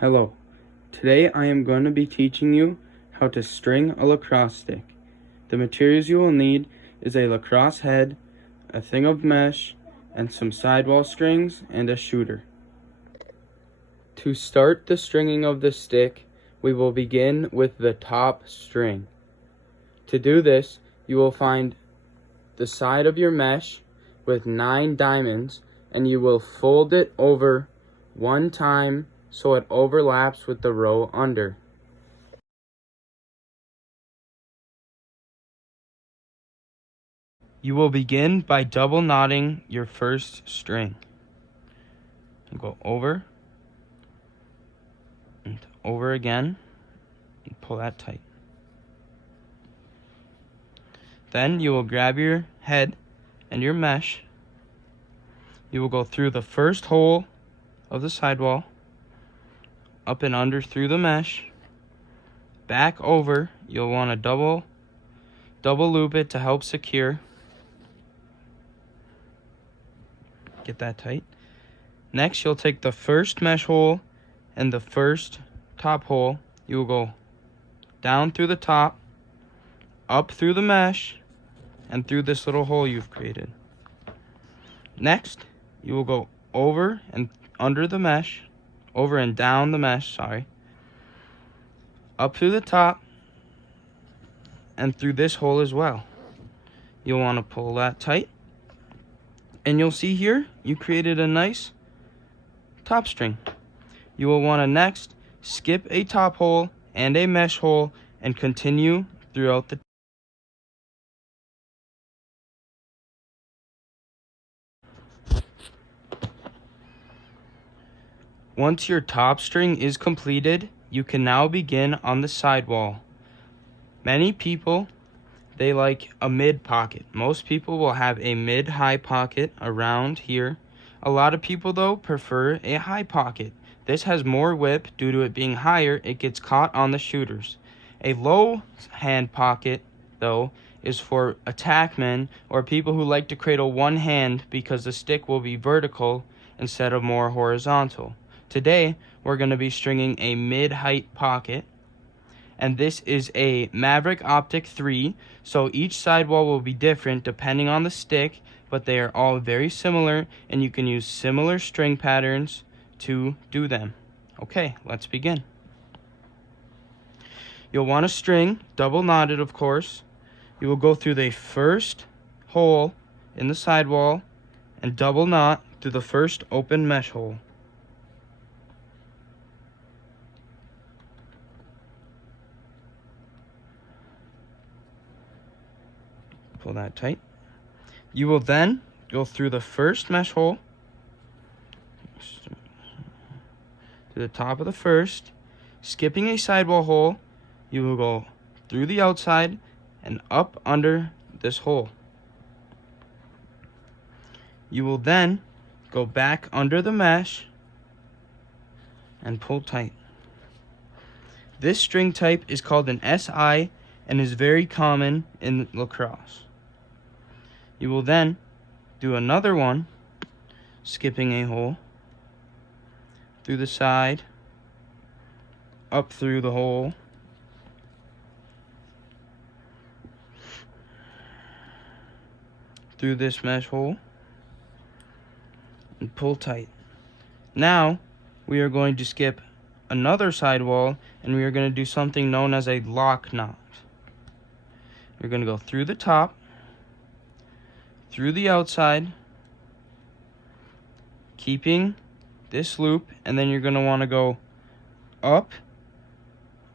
Hello, today I am going to be teaching you how to string a lacrosse stick. The materials you will need is a lacrosse head, a thing of mesh, and some sidewall strings and a shooter. To start the stringing of the stick, we will begin with the top string. To do this, you will find the side of your mesh with 9 diamonds and you will fold it over one time so it overlaps with the row under. You will begin by double knotting your first string. Go over and over again and pull that tight. Then you will grab your head and your mesh. You will go through the first hole of the sidewall, up and under through the mesh, back over. You'll want to double loop it to help secure. Get that tight. Next, you'll take the first mesh hole and the first top hole. You will go down through the top, up through the mesh, and through this little hole you've created. Next, you will go over and under the mesh, over and down the mesh, up through the top, and through this hole as well. You'll want to pull that tight, and you'll see here, you created a nice top string. You will want to next skip a top hole and a mesh hole and continue throughout the Once your top string is completed, you can now begin on the sidewall. Many people, they like a mid pocket. Most people will have a mid-high pocket around here. A lot of people, though, prefer a high pocket. This has more whip due to it being higher. It gets caught on the shooters. A low hand pocket, though, is for attackmen or people who like to cradle one hand because the stick will be vertical instead of more horizontal. Today, we're going to be stringing a mid-height pocket, and this is a Maverick Optic 3, so each sidewall will be different depending on the stick, but they are all very similar, and you can use similar string patterns to do them. Okay, let's begin. You'll want to string, double knotted of course. You will go through the first hole in the sidewall and double knot through the first open mesh hole. Pull that tight. You will then go through the first mesh hole to the top of the first, skipping a sidewall hole. You will go through the outside and up under this hole. You will then go back under the mesh and pull tight. This string type is called an SI and is very common in lacrosse. You will then do another one, skipping a hole, through the side, up through the hole, through this mesh hole, and pull tight. Now, we are going to skip another sidewall, and we are going to do something known as a lock knot. We're going to go through the top, through the outside, keeping this loop, and then you're going to want to go up,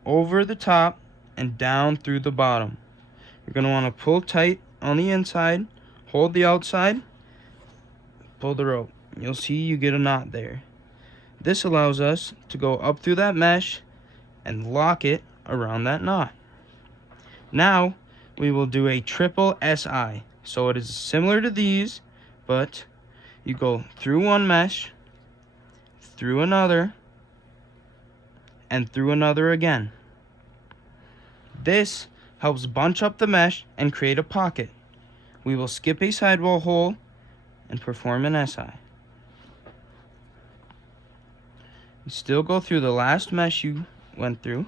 over the top, and down through the bottom. You're going to want to pull tight on the inside, hold the outside, pull the rope. You'll see you get a knot there. This allows us to go up through that mesh and lock it around that knot. Now, we will do a triple SI. So it is similar to these, but you go through one mesh, through another, and through another again. This helps bunch up the mesh and create a pocket. We will skip a sidewall hole and perform an SI. You still go through the last mesh you went through.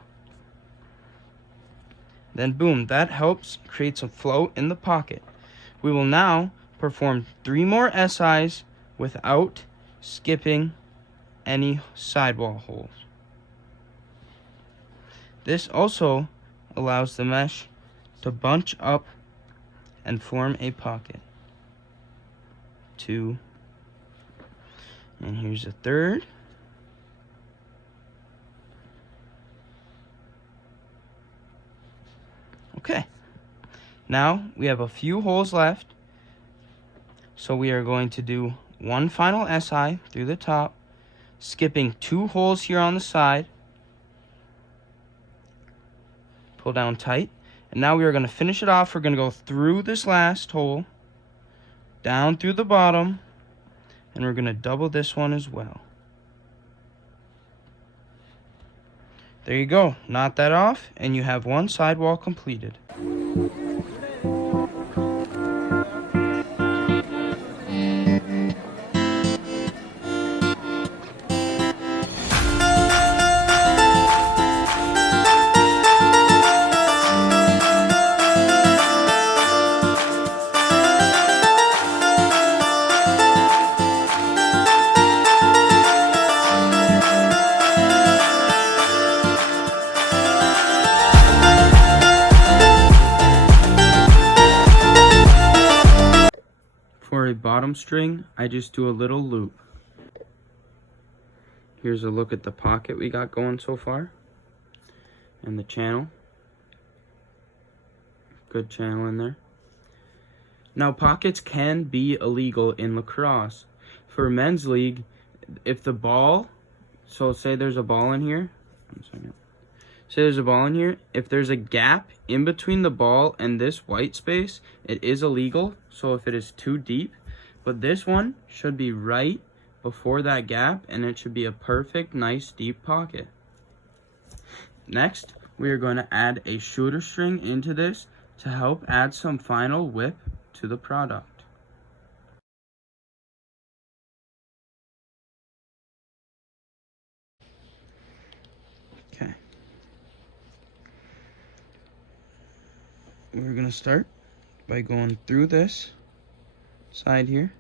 Then boom, that helps create some flow in the pocket. We will now perform 3 more SIs without skipping any sidewall holes. This also allows the mesh to bunch up and form a pocket. 2, and here's a third. Okay, now we have a few holes left, so we are going to do one final SI through the top, skipping 2 holes here on the side. Pull down tight, and now we are going to finish it off. We're going to go through this last hole, down through the bottom, and we're going to double this one as well. There you go. Knot that off, and you have one sidewall completed. For a bottom string, I just do a little loop. Here's a look at the pocket we got going so far, and the channel. Good channel in there. Now, pockets can be illegal in lacrosse. For men's league, if the ball, so say there's a ball in here, say there's a ball in here, if there's a gap in between the ball and this white space, it is illegal. So if it is too deep, but this one should be right before that gap, and it should be a perfect, nice, deep pocket. Next, we are going to add a shooter string into this to help add some final whip to the product. Okay. We're going to start by going through this side here,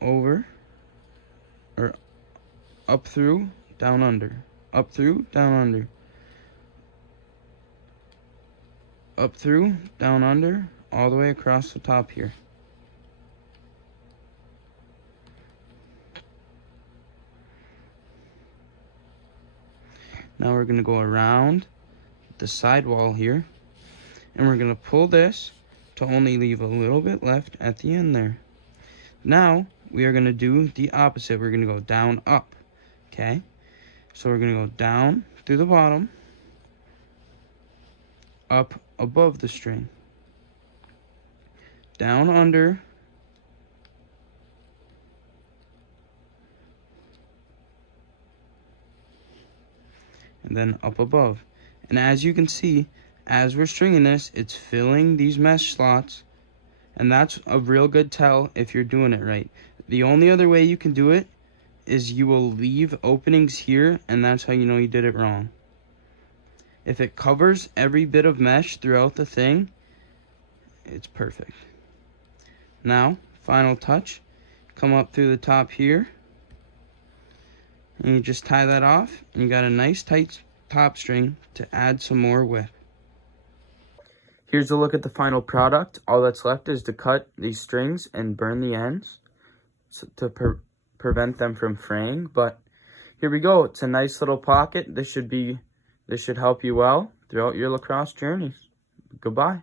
over, or up through, down under, up through, down under, up through, down under, all the way across the top here. Now we're going to go around the sidewall here, and we're going to pull this to only leave a little bit left at the end there. Now we are going to do the opposite. We're going to go down, up. Okay, so we're going to go down through the bottom, up above the string, down under, and then up above. And as you can see, as we're stringing this, it's filling these mesh slots, and that's a real good tell if you're doing it right. The only other way you can do it is you will leave openings here, and that's how you know you did it wrong. If it covers every bit of mesh throughout the thing, it's perfect. Now, final touch, come up through the top here, and you just tie that off, and you got a nice tight top string to add some more whip. Here's a look at the final product. All that's left is to cut these strings and burn the ends to prevent them from fraying. But here we go. It's a nice little pocket. This should help you well throughout your lacrosse journeys. Goodbye.